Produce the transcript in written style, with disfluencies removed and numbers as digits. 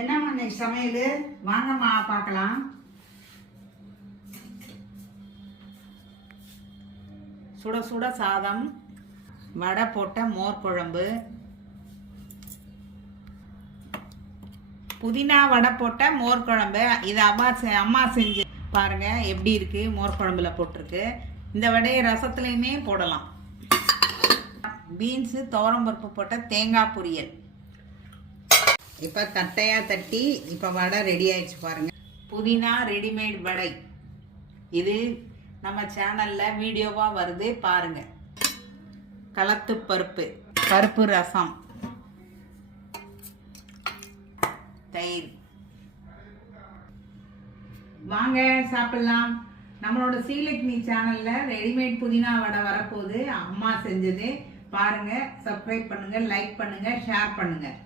என்னம்மா இன்னைக்கு சமையல்? வாங்கம்மா பார்க்கலாம். சுட சுட சாதம், வடை போட்ட மோர் குழம்பு, புதினா வடை போட்ட மோர் குழம்பு. இது அம்மா செஞ்சு பாருங்க எப்படி இருக்கு. மோர் குழம்புல போட்டிருக்கு. இந்த வடையை ரசத்துலையுமே போடலாம். பீன்ஸு துவரம்பருப்பு போட்ட தேங்காய் பொரியல். இப்போ தட்டையாக தட்டி இப்போ வடை ரெடி ஆயிடுச்சு பாருங்கள். புதினா ரெடிமேட் வடை. இது நம்ம சேனலில் வீடியோவாக வருது பாருங்கள். களத்து பருப்பு, பருப்பு ரசம், தயிர். வாங்க சாப்பிடலாம். நம்மளோட ஸ்ரீலக்ஷ்மி சேனலில் ரெடிமேட் புதினா வடை வரப்போகுது. அம்மா செஞ்சது பாருங்கள். சப்ஸ்கிரைப் பண்ணுங்கள், லைக் பண்ணுங்கள், ஷேர் பண்ணுங்கள்.